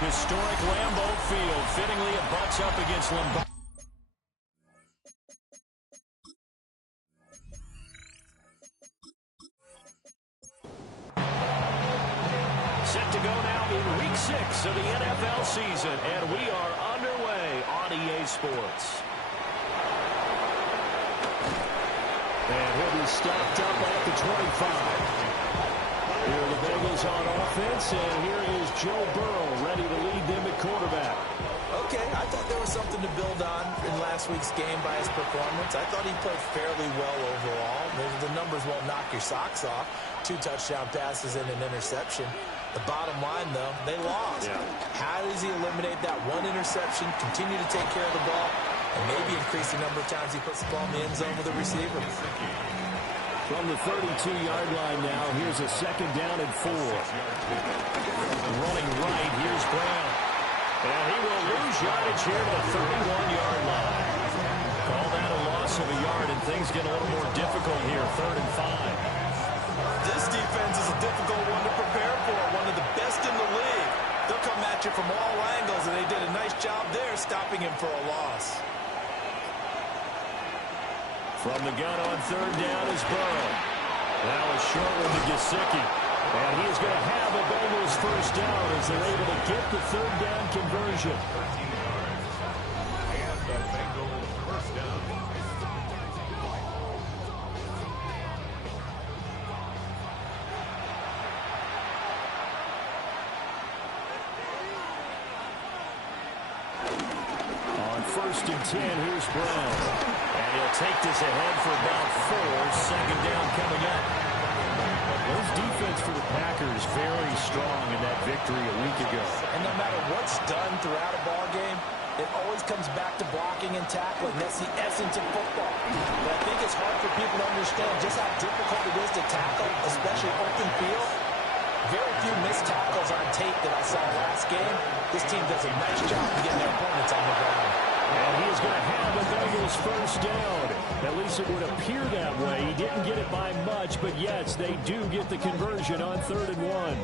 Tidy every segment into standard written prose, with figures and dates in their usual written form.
Historic Lambeau Field. Fittingly, it butts up against Lombardi. Set to go now in Week 6 of the NFL season, and we are underway on EA Sports. And he'll be stopped up at the 25. Here are the Bengals on offense, and here is Joe Burrow ready to lead them at quarterback. Okay, I thought there was something to build on in last week's game by his performance. I thought he played fairly well overall. The numbers won't knock your socks off. 2 touchdown passes and an interception. The bottom line, though, they lost. Yeah. How does he eliminate that one interception, continue to take care of the ball, and maybe increase the number of times he puts the ball in the end zone with a receiver? From the 32-yard line now, here's a 2nd down and 4. Running right, here's Brown. And he will lose yardage here to the 31-yard line. Call that a loss of a yard, and things get a little more difficult here, 3rd and 5. This defense is a difficult one to prepare for, one of the best in the league. They'll come at you from all angles, and they did a nice job there stopping him for a loss. From the gun on 3rd down is Burrow. Now a short one to Gesicki. And he is going to have a Bengals first down as they're able to get the 3rd down conversion. 13 yards. And the Bengals first down. first and 10. Here's Brown. And he'll take this ahead for about 4. Second down coming up. Those defense for the Packers very strong in that victory a week ago. And no matter what's done throughout a ball game, it always comes back to blocking and tackling. That's the essence of football. But I think it's hard for people to understand just how difficult it is to tackle, especially open field. Very few missed tackles on tape that I saw last game. This team does a nice job of getting their opponents on the ground. And he is going to have the Bengals first down. At least it would appear that way. He didn't get it by much, but yes, they do get the conversion on 3rd and 1.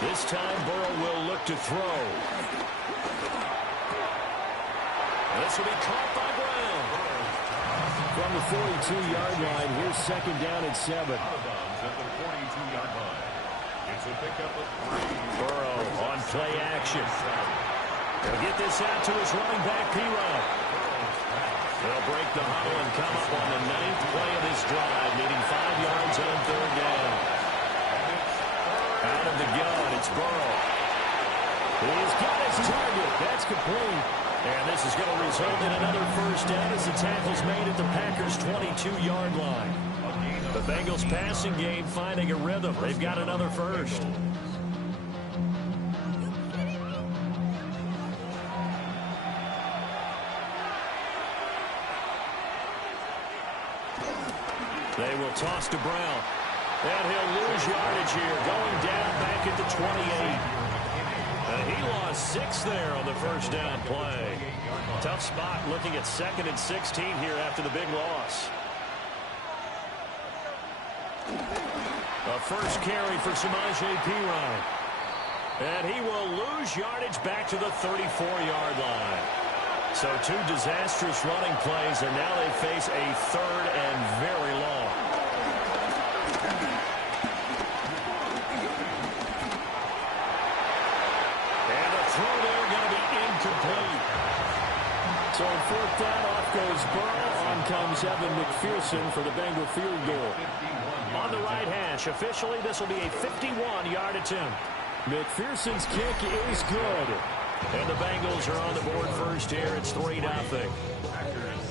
This time, Burrow will look to throw. This will be caught by Brown. From the 42-yard line, here's second down and 7. Out of bounds at the 42-yard line. It's a pickup of 3. Burrow on play action. He'll get this out to his running back, P-Rod. They'll break the huddle and come up on the 9th play of this drive, needing 5 yards on 3rd down. Out of the gun, it's Burrow. He's got his target. That's complete. And this is going to result in another first down as the tackle's made at the Packers' 22-yard line. The Bengals passing game finding a rhythm. They've got another first. They will toss to Brown. And he'll lose yardage here, going down back at the 28. He lost 6 there on the first down play. Tough spot looking at 2nd and 16 here after the big loss. A first carry for Samaje Perine. And he will lose yardage back to the 34-yard line. So 2 disastrous running plays, and now they face a 3rd and very long. So on 4th down, off goes Burrow. On comes Evan McPherson for the Bengal field goal. On the right hash, officially this will be a 51-yard attempt. McPherson's kick is good. And the Bengals are on the board first here. It's 3-0.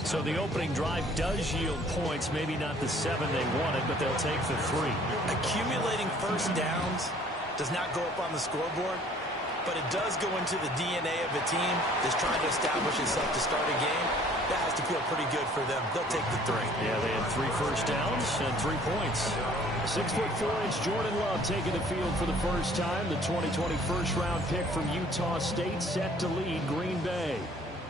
So the opening drive does yield points, maybe not the 7 they wanted, but they'll take the 3. Accumulating first downs does not go up on the scoreboard, but it does go into the DNA of a team that's trying to establish itself to start a game. That has to feel pretty good for them. They'll take the 3. Yeah, they had 3 first downs and 3 points. 6'4" Jordan Love taking the field for the first time. The 2020 first-round pick from Utah State set to lead Green Bay.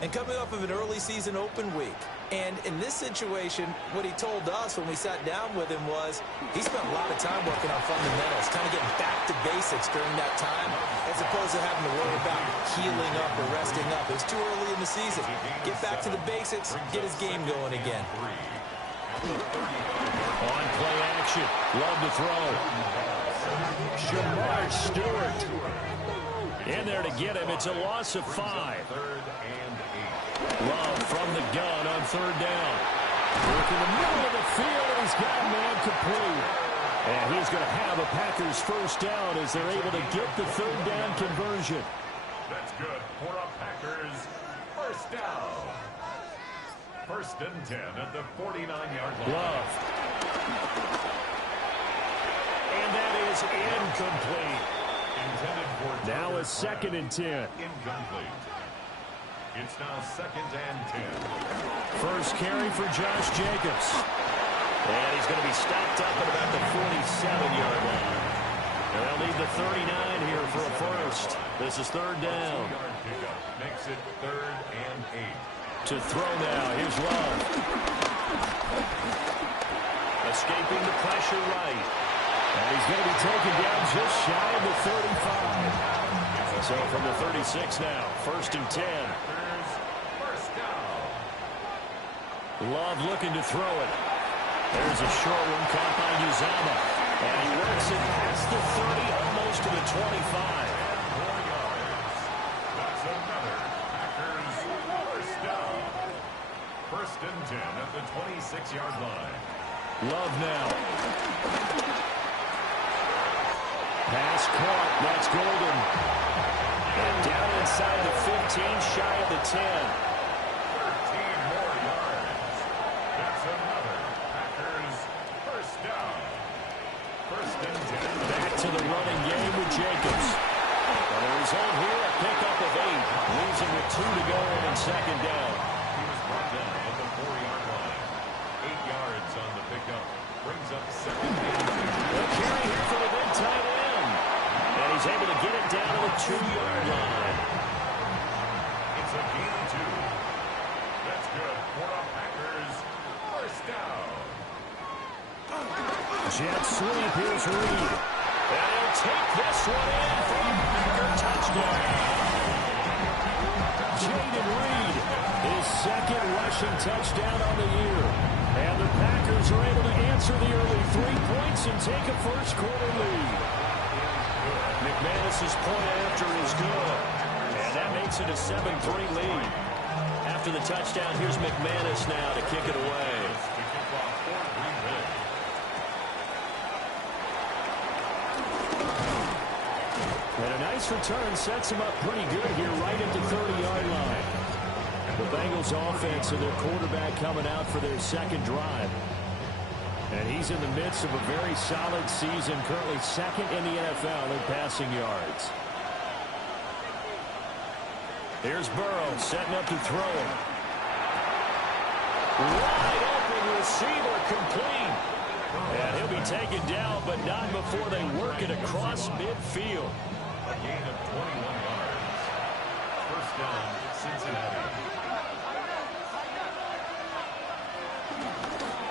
And coming off of an early season open week. And in this situation, what he told us when we sat down with him was he spent a lot of time working on fundamentals, kind of getting back to basics during that time, as opposed to having to worry about healing up or resting up. It was too early in the season. Get back to the basics, get his game going again. On play action, Love to throw. Shamar Stewart in there to get him. It's a loss of 5. Love from the gun on 3rd down. Work in the middle of the field, and he's got a man complete. And he's going to have a Packers first down as they're able to get the 3rd down conversion. That's good for a Packers first down. 1st and 10 at the 49-yard line. Love. And that is incomplete. Intended for now a 2nd and 10. Incomplete. It's now 2nd and 10. First carry for Josh Jacobs. And he's going to be stopped up at about the 47-yard line. And they'll need the 39 here for a first. This is 3rd down. Makes it 3rd and 8. To throw now. Here's Love. Escaping the pressure right. And he's going to be taken down just shy of the 35. So from the 36 now, 1st and 10. Love looking to throw it. There's a short one caught by Uzama. And he works it past the 30, almost to the 25. That's another Packers first down. 1st and 10 at the 26-yard line. Love now. Pass caught. That's Golden. And down inside the 15, shy of the 10. 13 more yards. That's another Packers first down. First and 10. Back to the running game with Jacobs. And the result here, a pickup of 8. Leaves him with 2 to go and second down. He was brought down at the 4-yard line. 8 yards on the pickup. Brings up second and 2. A carry here for the big tight end. And he's able to get it down to the 2-yard line. It's a gain of 2. That's good for the Packers. First down. Jet sweep. Here's Reed. And he'll take this one in for a Packer touchdown. Jayden Reed, his second rushing touchdown on the year. And the Packers are able to answer the early 3 points and take a first-quarter lead. McManus's point after is good. And that makes it a 7-3 lead. After the touchdown, here's McManus now to kick it away. And a nice return sets him up pretty good here right at the 30-yard line. The Bengals offense and their quarterback coming out for their second drive. And he's in the midst of a very solid season, currently second in the NFL in passing yards. Here's Burrow setting up to throw. Wide open receiver, complete. And he'll be taken down, but not before they work it across midfield. A gain of 21 yards. First down, Cincinnati.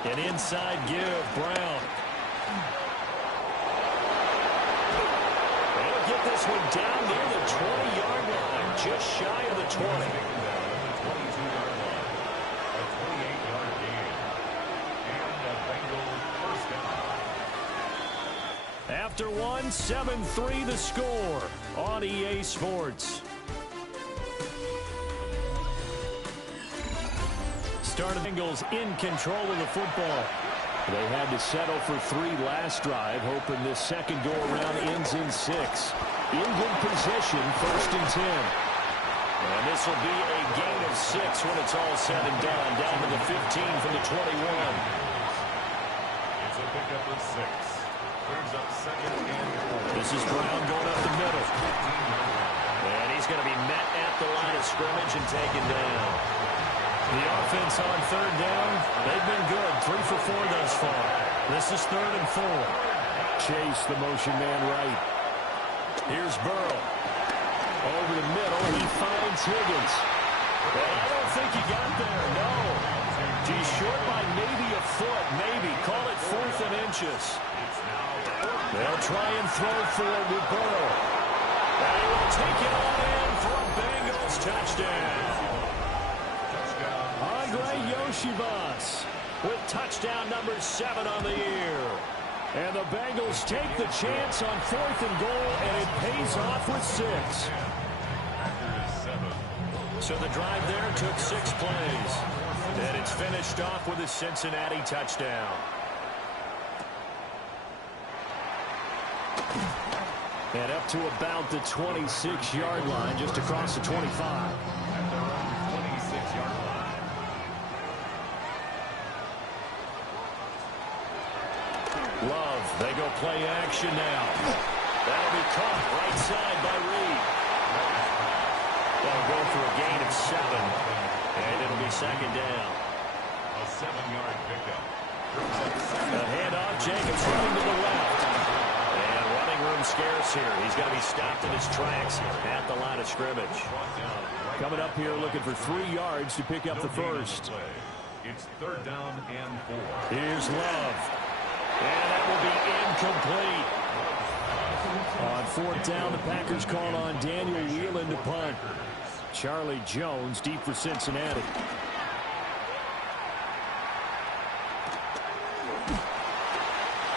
An inside give, Brown. They'll get this one down near the 20-yard line, just shy of the 20. The 22-yard line. A 28-yard gain. And a Bengal first down. After one, 7-3 the score on EA Sports. Started Bengals in control of the football. They had to settle for 3 last drive, hoping this second go-around ends in 6. In good position, first and 10. And this will be a gain of 6 when it's all said and done, down to the 15 from the 21. It's a pickup of 6. Brings up second and 4. This is Brown going up the middle. And he's going to be met at the line of scrimmage and taken down. The offense on third down, they've been good. 3 for 4 thus far. This is 3rd and 4. Chase the motion man right. Here's Burrow. Over the middle, he finds Higgins. Well, I don't think he got there, no. He's short by maybe a foot, maybe. Call it 4th and inches. They'll try and throw forward with Burrow. And he will take it on in for a Bengals touchdown. Andre Yoshibas with touchdown number 7 on the year. And the Bengals take the chance on 4th and goal, and it pays off with 6. So the drive there took 6 plays. And it's finished off with a Cincinnati touchdown. And up to about the 26-yard line, just across the 25. At their own 26-yard line. Love, they go play action now. That'll be caught right side by Reed. They'll go for a gain of 7, and it'll be second down. A 7-yard pickup. The handoff, Jacobs running to the left. And running room scarce here. He's going to be stopped in his tracks at the line of scrimmage. Coming up here looking for 3 yards to pick up the first. It's 3rd down and 4. Here's Love. And that will be incomplete. On 4th down, the Packers call on Daniel Whelan to punt. Charlie Jones deep for Cincinnati.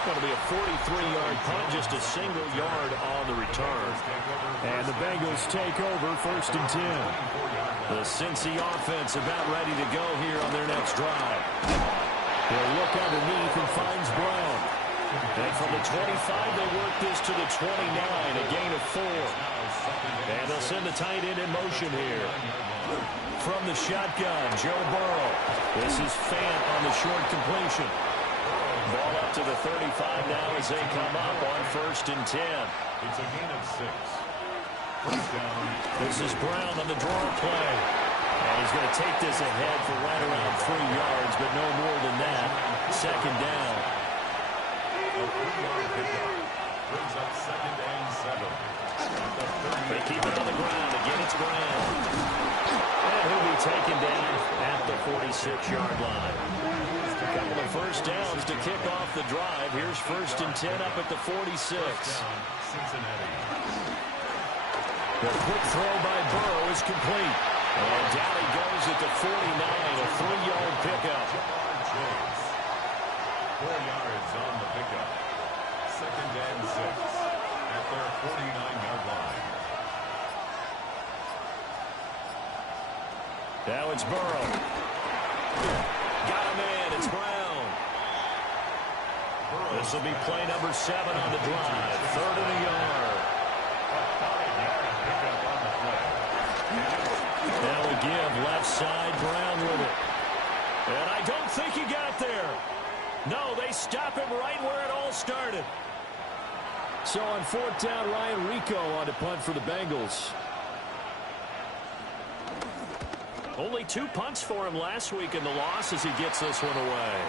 Going to be a 43-yard punt, just a single yard on the return. And the Bengals take over 1st and 10. The Cincy offense about ready to go here on their next drive. He'll look underneath and finds Brown. And From the 25, they work this to the 29, a gain of 4. And they'll send the tight end in motion here. From the shotgun, Joe Burrow. This is Fant on the short completion. Ball up to the 35 now as they come up on 1st and 10. It's a gain of 6. First down. This is Brown on the draw play. And he's going to take this ahead for right around 3 yards, but no more than that. 2nd down. A 3-yard pickup brings up 2nd and 7. They keep it on the ground. Again, it's Brown. And he'll be taken down at the 46-yard line. A couple of first downs to kick off the drive. Here's 1st and 10 up at the 46. Cincinnati. The quick throw by Burrow is complete. And down he goes at the 49, a 3-yard pickup. Chase. 4 yards on the pickup. 2nd and 6 at their 49-yard line. Now it's Burrow. Got him in. It's Brown. This will be play number 7 on the drive. 3rd and a yard. A 5-yard pickup on the play. Now we give left side, Brown with it. And I don't think he got there. No, they stop him right where it all started. So on 4th down, Ryan Rico on to punt for the Bengals. Only 2 punts for him last week in the loss as he gets this one away.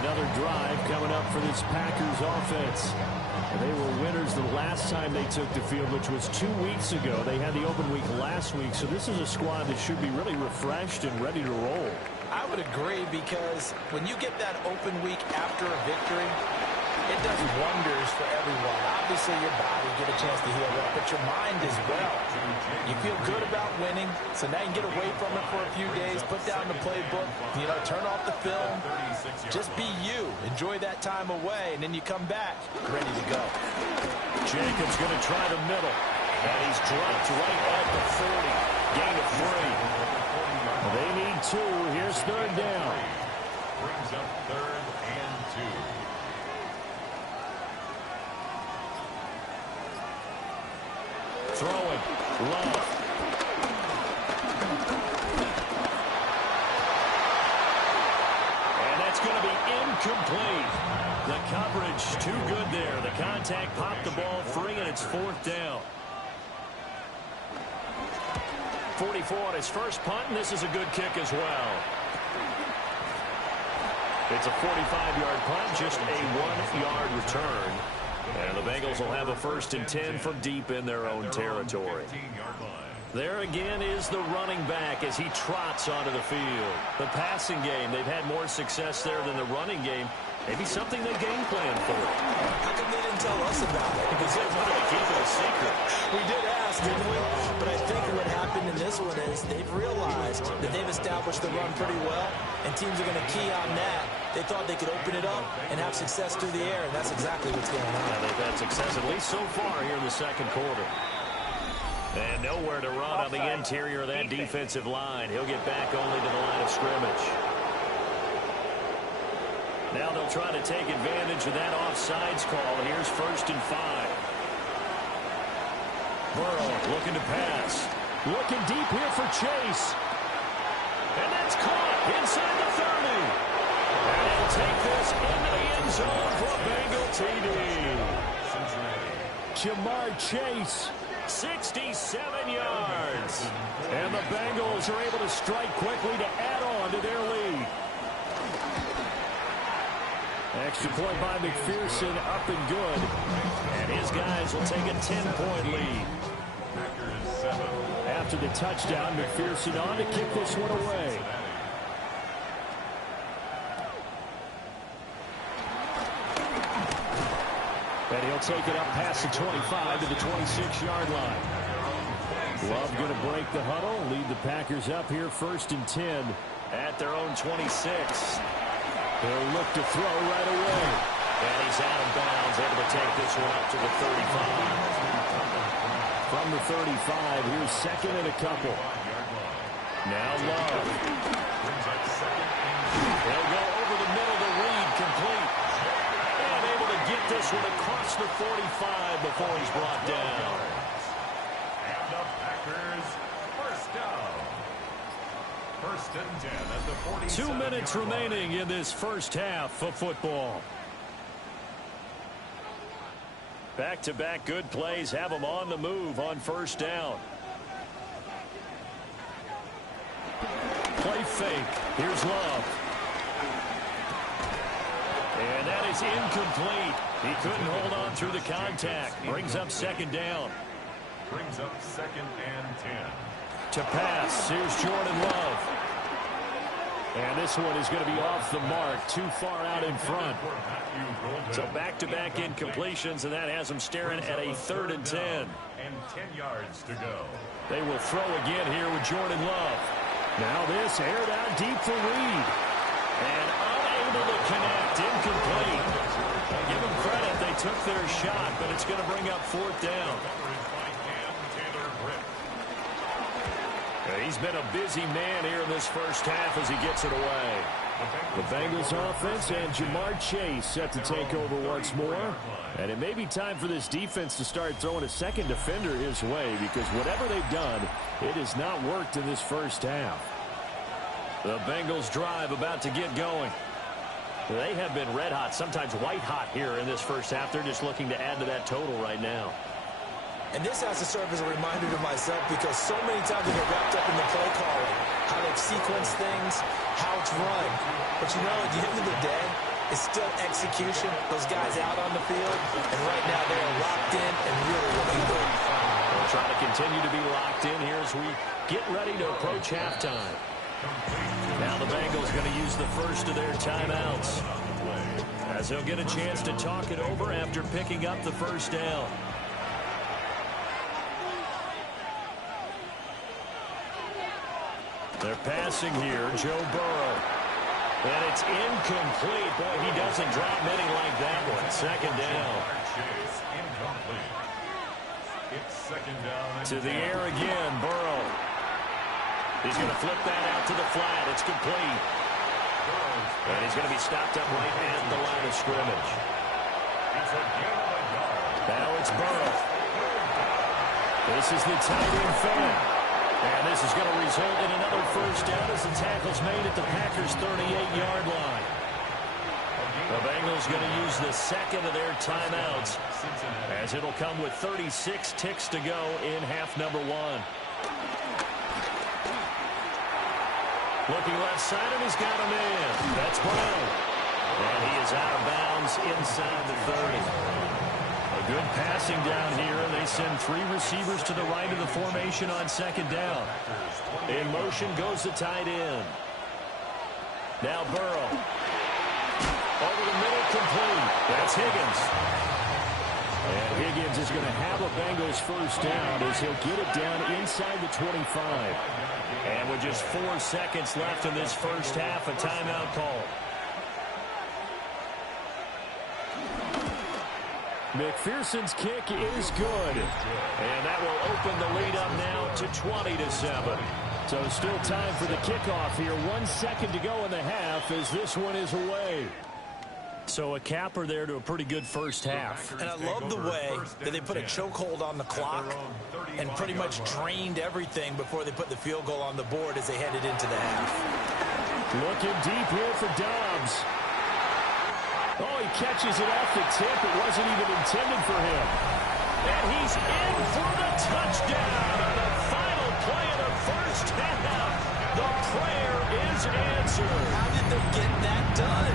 Another drive coming up for this Packers offense. And they were winners the last time they took the field, which was 2 weeks ago. They had the open week last week, so this is a squad that should be really refreshed and ready to roll. I would agree, because when you get that open week after a victory, it does wonders for everyone. Obviously, your body get a chance to heal up, but your mind as well. You feel good about winning, so now you can get away from it for a few days, put down the playbook, turn off the film, just be you. Enjoy that time away, and then you come back ready to go. Jacobs going to try the middle, and he's dropped right at the 40. Gain of 3. They need 2. Here's 3rd down. Brings up 3rd and 2. Throwing. Love. And that's going to be incomplete. The coverage too good there. The contact popped the ball free, and it's 4th down. 44 on his first punt, and this is a good kick as well. It's a 45-yard punt, just a 1-yard return. And the Bengals will have a 1st and 10 from deep in their own territory. There again is the running back as he trots onto the field. The passing game, they've had more success there than the running game. Maybe something they game plan for. How come they didn't tell us about it? Because they wanted to keep it a secret. We did ask, didn't we? But I think what happened in this one is they've realized that they've established the run pretty well, and teams are going to key on that. They thought they could open it up and have success through the air, and that's exactly what's going on. Yeah, they've had success at least so far here in the 2nd quarter. And nowhere to run on the interior of that defensive line. He'll get back only to the line of scrimmage. Now they'll try to take advantage of that offsides call. Here's 1st and 5. Burrow looking to pass. Looking deep here for Chase. And that's caught inside the 30. And he'll take this into the end zone for a Bengal TD. Jamar Chase, 67 yards. And the Bengals are able to strike quickly to add on to their lead. Extra point by McPherson, up and good. And his guys will take a 10-point lead. After the touchdown, McPherson on to kick this one away. And he'll take it up past the 25 to the 26-yard line. Love going to break the huddle, lead the Packers up here 1st and 10 at their own 26. He'll look to throw right away. And he's out of bounds, able to take this one up to the 35. From the 35, here's 2nd and a couple. Now Love. They'll go over the middle to Reed, complete. And able to get this one across the 45 before he's brought down. And the Packers first down. First and 10 at the 47. 2 minutes remaining in this first half of football. Back-to-back good plays have them on the move on first down. Play fake. Here's Love. And that is incomplete. He couldn't hold on through the contact. Brings up second down. Brings up second and 10. To pass. Here's Jordan Love. And this one is going to be off the mark. Too far out in front. So back-to-back incompletions, and that has them staring at a 3rd and 10. And 10 yards to go. They will throw again here with Jordan Love. Now this aired out deep for Reed. And unable to connect. Incomplete. Give them credit. They took their shot, but it's going to bring up 4th down. He's been a busy man here in this first half as he gets it away. The Bengals offense and Jamar Chase set to take over once more. And it may be time for this defense to start throwing a second defender his way, because whatever they've done, it has not worked in this first half. The Bengals drive about to get going. They have been red hot, sometimes white hot here in this first half. They're just looking to add to that total right now. And this has to serve as a reminder to myself, because so many times we get wrapped up in the play calling, how they've sequenced things, how it's run. But you know, at the end of the day, it's still execution. Those guys out on the field, and right now they are locked in and really looking good. They'll try to continue to be locked in here as we get ready to approach halftime. Now the Bengals going to use the first of their timeouts, as they'll get a chance to talk it over after picking up the first down. They're passing here, Joe Burrow. And it's incomplete. Boy, he doesn't drop many like that one. Second down. It's second down. To the air again, Burrow. He's going to flip that out to the flat. It's complete. And he's going to be stopped up right at the line of scrimmage. Now it's Burrow. This is the tight end fan. And this is going to result in another first down as the tackle's made at the Packers' 38-yard line. The Bengals going to use the second of their timeouts, as it'll come with 36 ticks to go in half number 1. Looking left side, and he's got a man. That's Brown. And he is out of bounds inside the 30. A good passing down here, and they send 3 receivers to the right of the formation on second down. In motion goes the tight end. Now Burrow. Over the middle, complete. That's Higgins. And Higgins is going to have a Bengals first down as he'll get it down inside the 25. And with just 4 seconds left in this first half, a timeout call. McPherson's kick is good. And that will open the lead up now to 20-7. So still time for the kickoff here. 1 second to go in the half as this one is away. So a capper there to a pretty good first half. And I love the way that they put a chokehold on the clock and pretty much drained everything before they put the field goal on the board as they headed into the half. Looking deep here for Dobbs. Oh, he catches it off the tip. It wasn't even intended for him. And he's in for the touchdown on the final play of the first half. The prayer is answered. How did they get that done?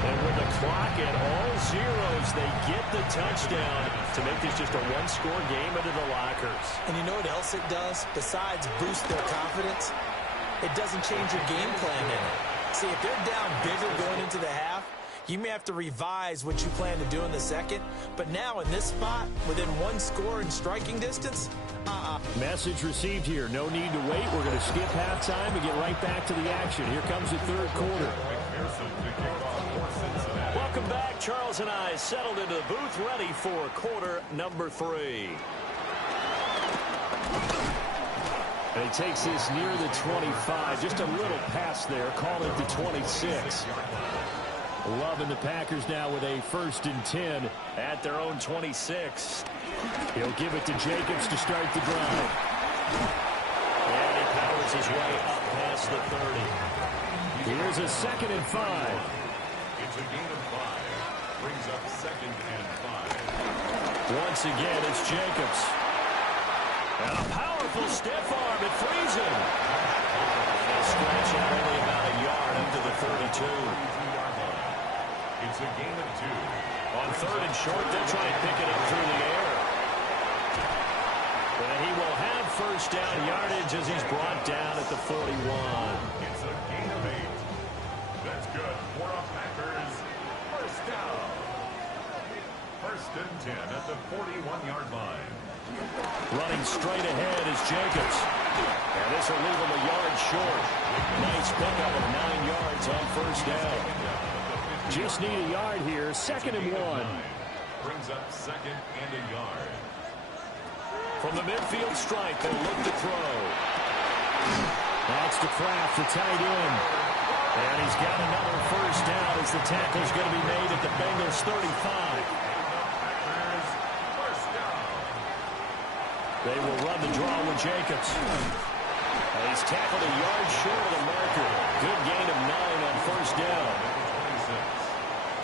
And with the clock at all zeros, they get the touchdown to make this just a one-score game into the lockers. And you know what else it does? Besides boost their confidence, it doesn't change your game plan in it. See, if they're down bigger going into the half, you may have to revise what you plan to do in the second. But now in this spot, within 1 score in striking distance, Message received here. No need to wait. We're going to skip halftime and get right back to the action. Here comes the third quarter. Welcome back. Charles and I settled into the booth, ready for quarter number 3. And he takes this near the 25. Just a little pass there. Call it the 26. Love and the Packers now with a 1st and 10 at their own 26. He'll give it to Jacobs to start the drive. And he powers his way up past the 30. Here's a 2nd and 5. It's a gain of 5. Brings up 2nd and 5. Once again, it's Jacobs. And a powerful stiff arm. It frees him. And a stretch out only about a yard up to the 32. It's a gain of 2. On 3rd and short, they'll try and pick it up through the air. And he will have 1st down yardage as he's brought down at the 41. It's a gain of 8. That's good for a Packers 1st down. 1st and 10 at the 41-yard line. Running straight ahead is Jacobs. And this will leave him a yard short. Nice pickup of 9 yards on 1st down. Just need a yard here. 2nd and 1. Brings up 2nd and a yard. From the midfield stripe, they'll look to throw. That's to Kraft, the tight end. And he's got another 1st down as the tackle's going to be made at the Bengals 35. They will run the draw with Jacobs. And he's tackled a yard short of the marker. Good gain of 9 on 1st down.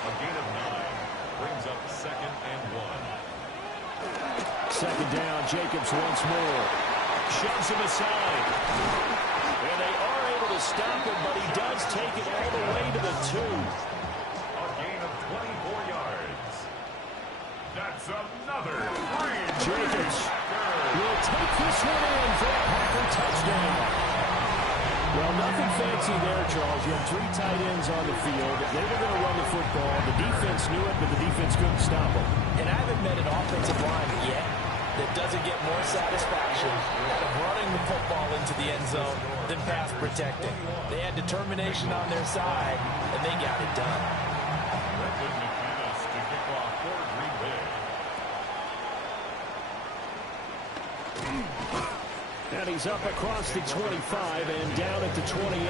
A gain of 9 brings up 2nd and 1. 2nd down, Jacobs once more. Shoves him aside. And they are able to stop him, but he does take it all the way to the 2. A gain of 24 yards. That's another great Jacobs will take this one in for a Packer touchdown. Well, nothing fancy there, Charles. You have 3 tight ends on the field. They were going to run the football. The defense knew it, but the defense couldn't stop them. And I haven't met an offensive line yet that doesn't get more satisfaction out of running the football into the end zone than pass protecting. They had determination on their side, and they got it done. Brooklyn McManus to kick off for Green Bay. And he's up across the 25 and down at the 28.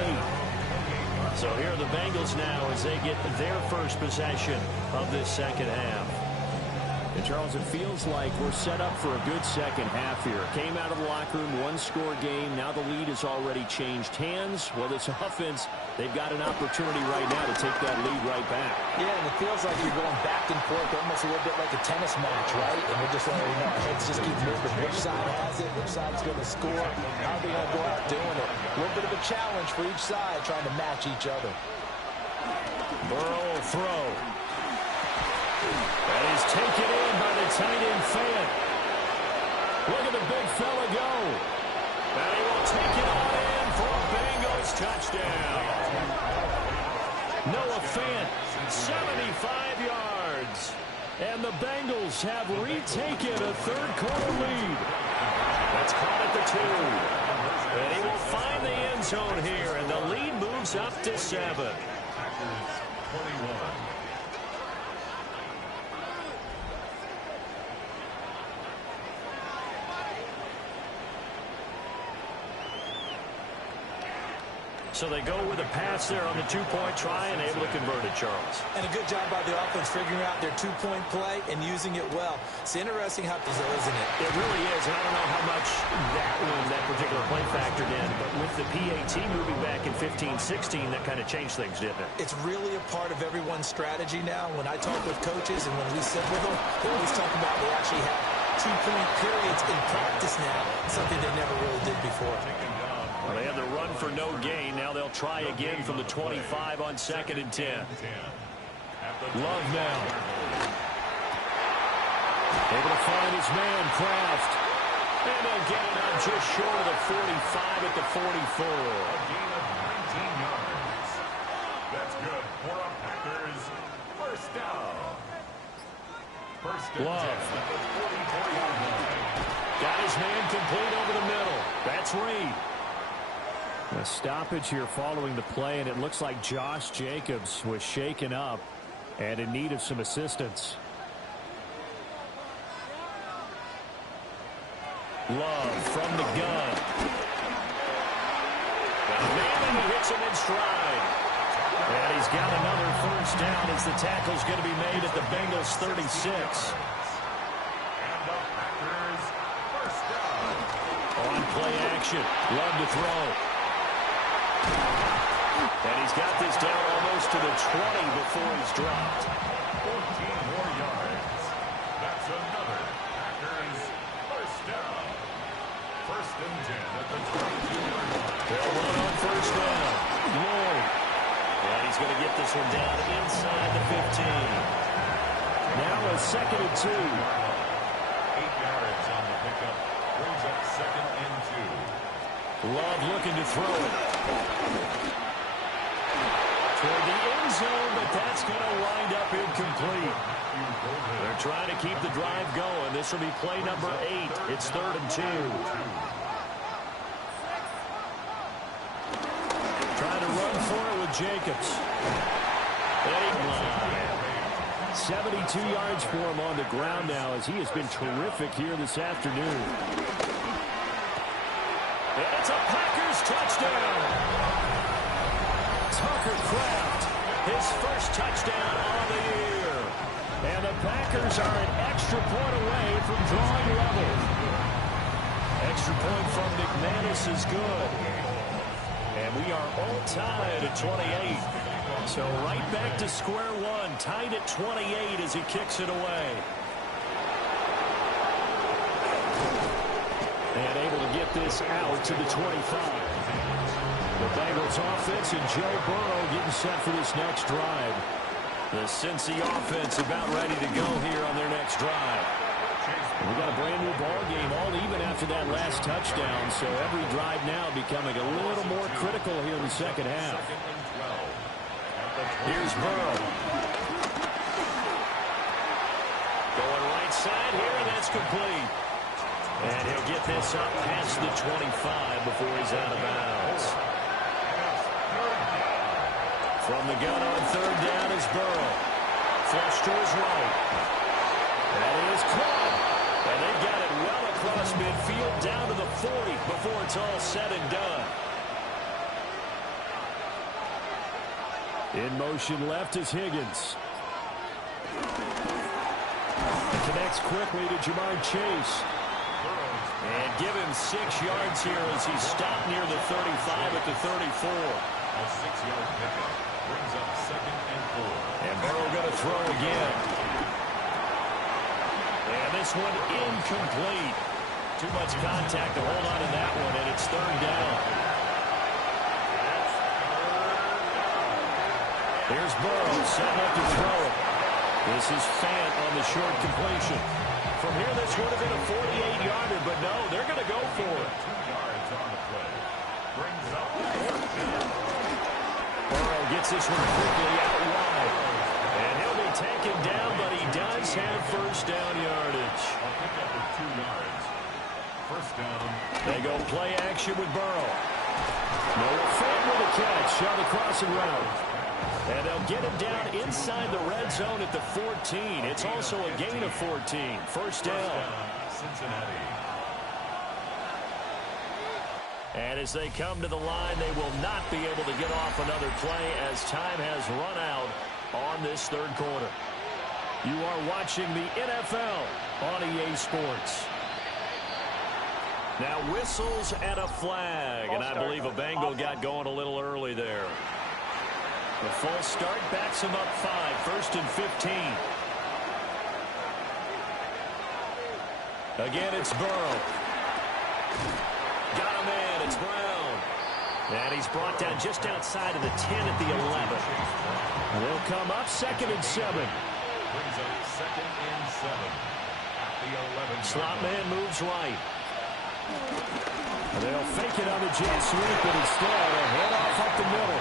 So here are the Bengals now as they get their 1st possession of this 2nd half. And Charles, it feels like we're set up for a good 2nd half here. Came out of the locker room, 1-score game. Now the lead has already changed hands. Well, this offense, they've got an opportunity right now to take that lead right back. Yeah, and it feels like you're going back and forth, almost a little bit like a tennis match, right? And we're just letting our heads just keep moving. Which side has it? Which side's going to score? How are they going to go out doing it? A little bit of a challenge for each side, trying to match each other. Burrow will throw. And he's taken in by the tight end Fant. Look at the big fella go. And he will take it on in for a Bengals touchdown. Noah Fant, 75 yards. And the Bengals have retaken a 3rd-quarter lead. That's caught at the 2. And he will find the end zone here, and the lead moves up to 7. Packers 21. So they go with a pass there on the 2-point try and able to convert it, Charles. And a good job by the offense figuring out their 2-point play and using it well. It's interesting how this is, isn't it? It really is, and I don't know how much that particular play factored in, but with the PAT moving back in 15-16, that kind of changed things, didn't it? It's really a part of everyone's strategy now. When I talk with coaches and when we sit with them, they always talk about they actually have 2-point periods in practice now, something they never really did before. Well, they had the run for no gain. Now they'll try again from the 25 on 2nd and 10. Love now. Able to find his man, Kraft. And they'll get it out just short of the 45 at the 44. A gain of 19 yards. That's good for a Packers 1st down. 1st and 10 at the 44-yard line. Got his man complete over the middle. That's Reed. A stoppage here following the play, and it looks like Josh Jacobs was shaken up and in need of some assistance. Love from the gun. And Manning hits him in stride. And he's got another first down as the tackle's going to be made at the Bengals 36. And the Packers first down. On play action. Love to throw. And he's got this down almost to the 20 before he's dropped. 14 more yards. That's another Packers first down. First and 10 at the 22-yard line. They'll run on first down. Lloyd. And he's going to get this one down inside the 15. Now a 2nd and 2. 8 yards on the pickup. Brings up 2nd and 2. Love looking to throw it. Toward the end zone, but that's going to wind up incomplete. They're trying to keep the drive going. This will be play number 8. It's 3rd and 2. Trying to run for it with Jacobs. 72 yards for him on the ground now as he has been terrific here this afternoon. And it's a Packers touchdown. Tucker Kraft, his first touchdown on the year. And the Packers are an extra point away from drawing level. Extra point from McManus is good. And we are all tied at 28. So right back to square one, tied at 28 as he kicks it away. And able to get this out to the 25. The Bengals offense and Joe Burrow getting set for this next drive. The Cincy offense about ready to go here on their next drive. We got a brand new ball game, all even after that last touchdown, so every drive now becoming a little more critical here in the second half. Here's Burrow. Going right side here, and that's complete. And he'll get this up past the 25 before he's out of bounds. From the gun on 3rd down is Burrow. Flush to his right. That is caught. And they've got it well across midfield down to the 40 before it's all said and done. In motion left is Higgins. He connects quickly to Jamar Chase. And give him 6 yards here as he's stopped near the 35 at the 34. A 6-yard pickup brings up 2nd and 4. And Burrow going to throw again. And this one incomplete. Too much contact to hold on to that one, and it's 3rd down. Here's Burrow setting up to throw it. This is Fant on the short completion. From here, this would have been a 48-yarder, but no, they're going to go for it. 2 yards on the play. Brings up 4th down. Burrow gets this one quickly out wide. And he'll be taken down, but he does have first down yardage. A pickup of 2 yards. First down. They go play action with Burrow. Noah Fant with a catch on the crossing route. And they'll get him down inside the red zone at the 14. It's also a gain of 14. First down. Cincinnati. And as they come to the line, they will not be able to get off another play as time has run out on this 3rd quarter. You are watching the NFL on EA Sports. Now whistles and a flag, and I believe a Bengal got going a little early there. The false start backs him up 5, 1st and 15. Again, it's Burrow. Got a man, it's Brown. And he's brought down just outside of the 10 at the 11. They'll come up 2nd and 7. Brings up 2nd and 7 at the 11. Slot man moves right. They'll fake it on the jet sweep, but instead a handoff up the middle.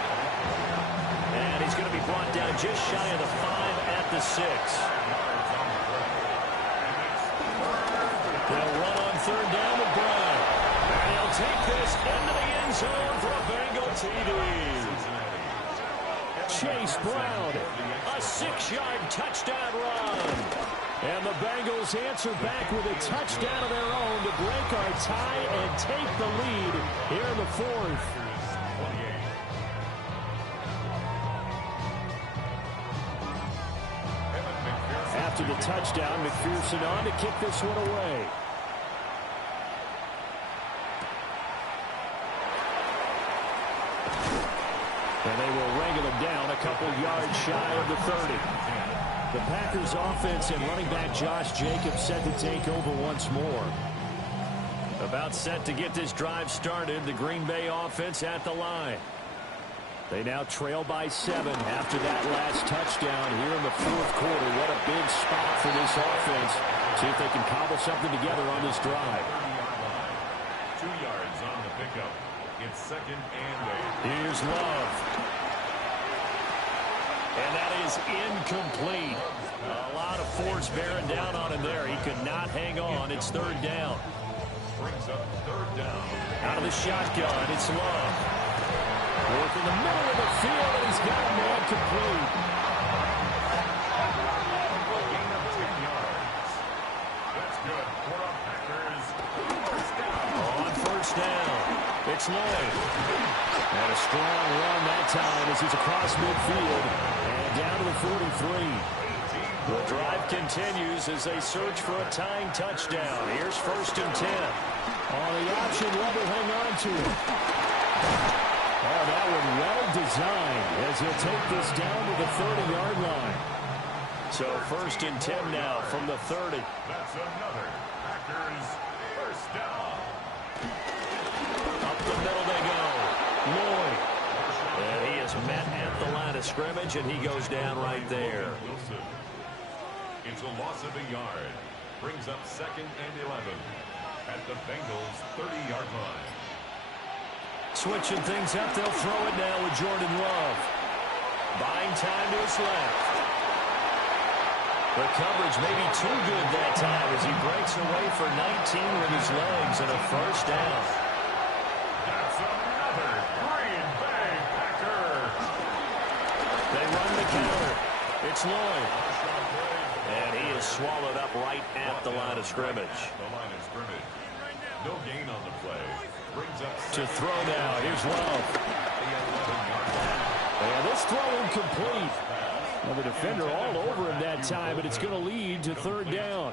And he's going to be brought down just shy of the 5 at the 6. They'll run on 3rd down with Brown. And he'll take this into the end zone for a Bengal TD. Chase Brown, a 6-yard touchdown run. And the Bengals answer back with a touchdown of their own to break our tie and take the lead here in the 4th. after the touchdown. McPherson on to kick this one away. And they will wrangle him down a couple yards shy of the 30. The Packers offense and running back Josh Jacobs set to take over once more. About set to get this drive started. The Green Bay offense at the line. They now trail by 7 after that last touchdown here in the fourth quarter. What a big spot for this offense. See if they can cobble something together on this drive. 2 yards on the pickup. It's 2nd and 8. Here's Love. And that is incomplete. A lot of force bearing down on him there. He could not hang on. It's 3rd down. Brings up 3rd down. Out of the shotgun, it's Love. Work in the middle of the field, and he's got a man complete. Gain of 10 yards. That's good for the Packers. 1st down. On 1st down, it's Lloyd. And a strong run that time as he's across midfield and down to the 43. The drive continues as they search for a tying touchdown. Here's 1st and 10. On the option, Love will hang on to it. Oh, that one well designed as he'll take this down to the 30-yard line. So 1st and 10 now from the 30. That's another Packers 1st down. Up the middle they go. Lloyd. And he is met at the line of scrimmage, and he goes down right there. Wilson. It's a loss of a yard. Brings up 2nd and 11 at the Bengals' 30-yard line. Switching things up, they'll throw it now with Jordan Love. Buying time to his left. The coverage may be too good that time as he breaks away for 19 with his legs and a 1st down. That's another Green Bay Packer. They run the counter. It's Lloyd. And he is swallowed up right at the line of scrimmage. The line of scrimmage. No gain on the play. Brings up To throw now, here's Love. the 11-yard line. And this throw incomplete. Well, the defender all over him that time, but it's going to lead to 3rd down.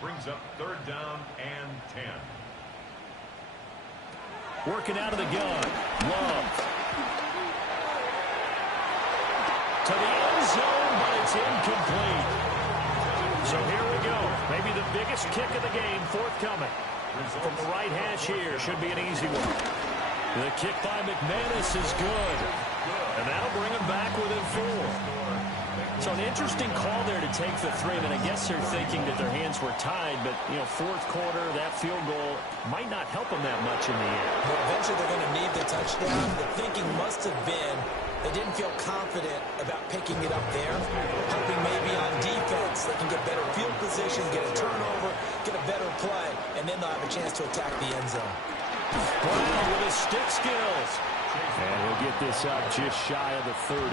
Brings up 3rd down and 10. Working out of the gun. Love. To the end zone, but it's incomplete. So here we go. Maybe the biggest kick of the game forthcoming. From the right hash here. Should be an easy one. The kick by McManus is good. And that'll bring him back within 4. So an interesting call there to take the 3. And I guess they're thinking that their hands were tied. But, you know, 4th quarter, that field goal might not help them that much in the end. But eventually they're going to need the touchdown. The thinking must have been they didn't feel confident about picking it up there. Hoping maybe on defense they can get better field position, get a turnover, get a better play, and then they'll have a chance to attack the end zone. Brown with his stick skills. And he'll get this up just shy of the 30.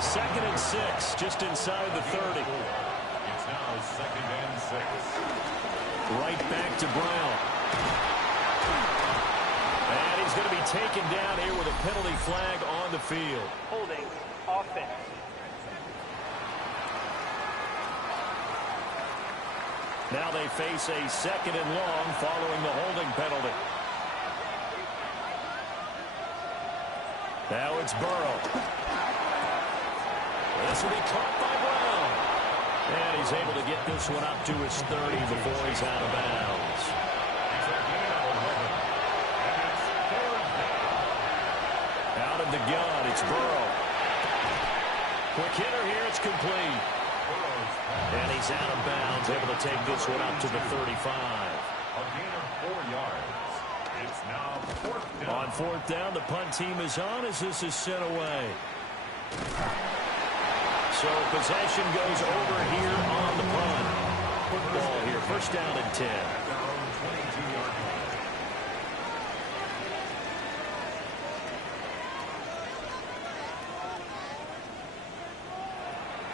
2nd and 6, just inside the 30. It's now 2nd and 6. Right back to Brown. And he's going to be taken down here with a penalty flag on the field. Holding offense. Now they face a 2nd and long following the holding penalty. Now it's Burrow. This will be caught by Brown. And he's able to get this one up to his 30 before he's out of bounds. Out of the gun, it's Burrow. Quick hitter here, it's complete. And he's out of bounds, able to take this one up to the 35. A gain of 4 yards. It's now 4th down. On 4th down, the punt team is on as this is sent away. So possession goes over here on the punt. Football here, 1st down and 10. Their own 22-yard line.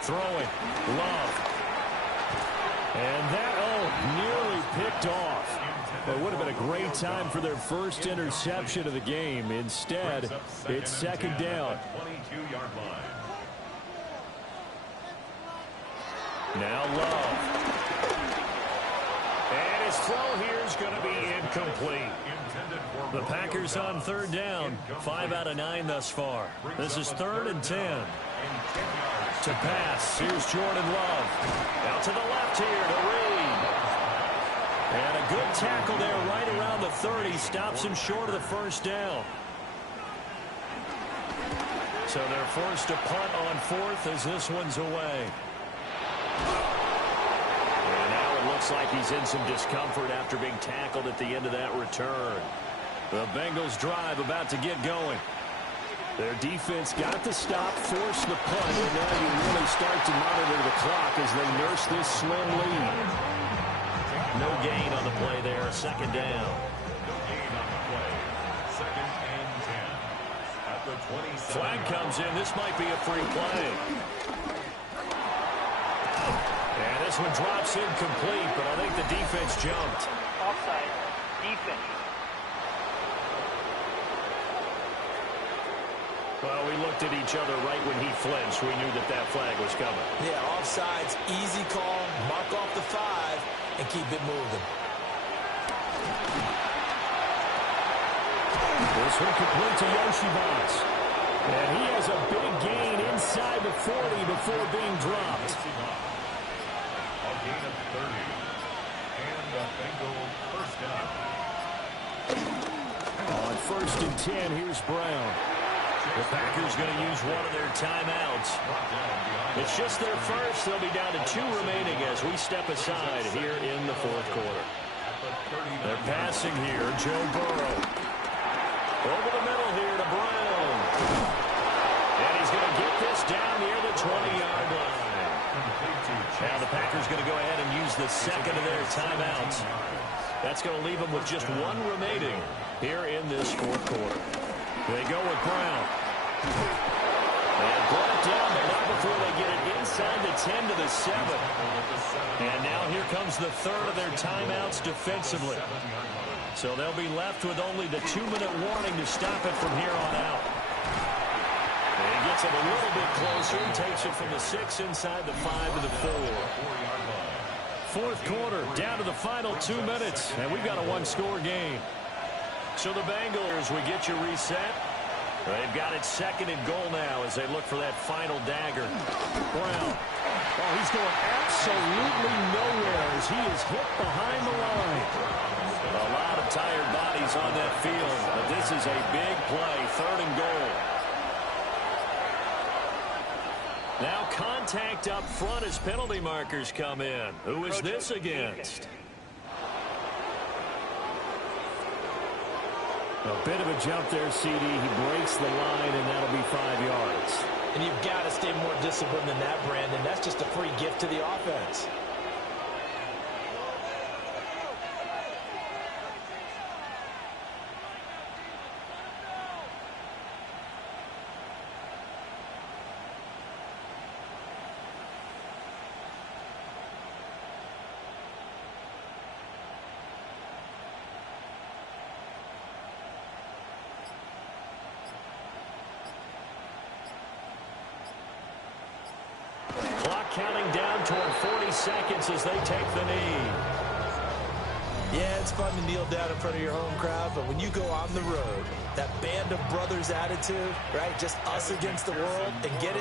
Throwing, Love. And that, nearly picked off. Well, it would have been a great time for their first interception of the game. Instead, it's 2nd down. 22-yard line. Now Love. And his throw here is going to be incomplete. The Packers on third down. 5 out of 9 thus far. This is 3rd and 10. To pass. Here's Jordan Love. Out to the left here to Reed. And a good tackle there right around the 30. Stops him short of the first down. So they're forced to punt on 4th as this one's away. And now it looks like he's in some discomfort after being tackled at the end of that return. The Bengals drive about to get going. Their defense got the stop, forced the punt, and now you really start to monitor the clock as they nurse this slim lead. No gain on the play there, 2nd down. No gain on the play. 2nd and 10. At the 27. Flag comes in. This might be a free play. And this one drops incomplete, but I think the defense jumped. Offside. Defense. Well, we looked at each other right when he flinched. We knew that that flag was coming. Yeah, offsides, easy call, mark off the 5, and keep it moving. This one complete to Yoshibas. And he has a big gain inside the 40 before being dropped. A gain of 30. And the Bengals first down. On 1st and 10, here's Brown. The Packers going to use one of their timeouts. It's just their first. They'll be down to 2 remaining as we step aside here in the 4th quarter. They're passing here. Joe Burrow. Over the middle here to Brown. And he's going to get this down near the 20-yard line. Now the Packers going to go ahead and use the 2nd of their timeouts. That's going to leave them with just 1 remaining here in this 4th quarter. They go with Brown. And brought down, but not before they get it inside the 10 to the 7. And now here comes the 3rd of their timeouts defensively. So they'll be left with only the 2-minute warning to stop it from here on out. And he gets it a little bit closer and takes it from the 6 inside the 5 to the 4. 4th quarter, down to the final 2 minutes, and we've got a 1-score game. So the Bengals, we get you reset. They've got it 2nd and goal now as they look for that final dagger. Brown. Oh, he's going absolutely nowhere as he is hit behind the line. A lot of tired bodies on that field, but this is a big play, 3rd and goal. Now contact up front as penalty markers come in. Who is this against? A bit of a jump there, CD. He breaks the line, and that'll be 5 yards. And you've got to stay more disciplined than that, Brandon. That's just a free gift to the offense. Counting down toward 40 seconds as they take the knee. Yeah, it's fun to kneel down in front of your home crowd, but when you go on the road, that band of brothers attitude, right, just us against the world, and get it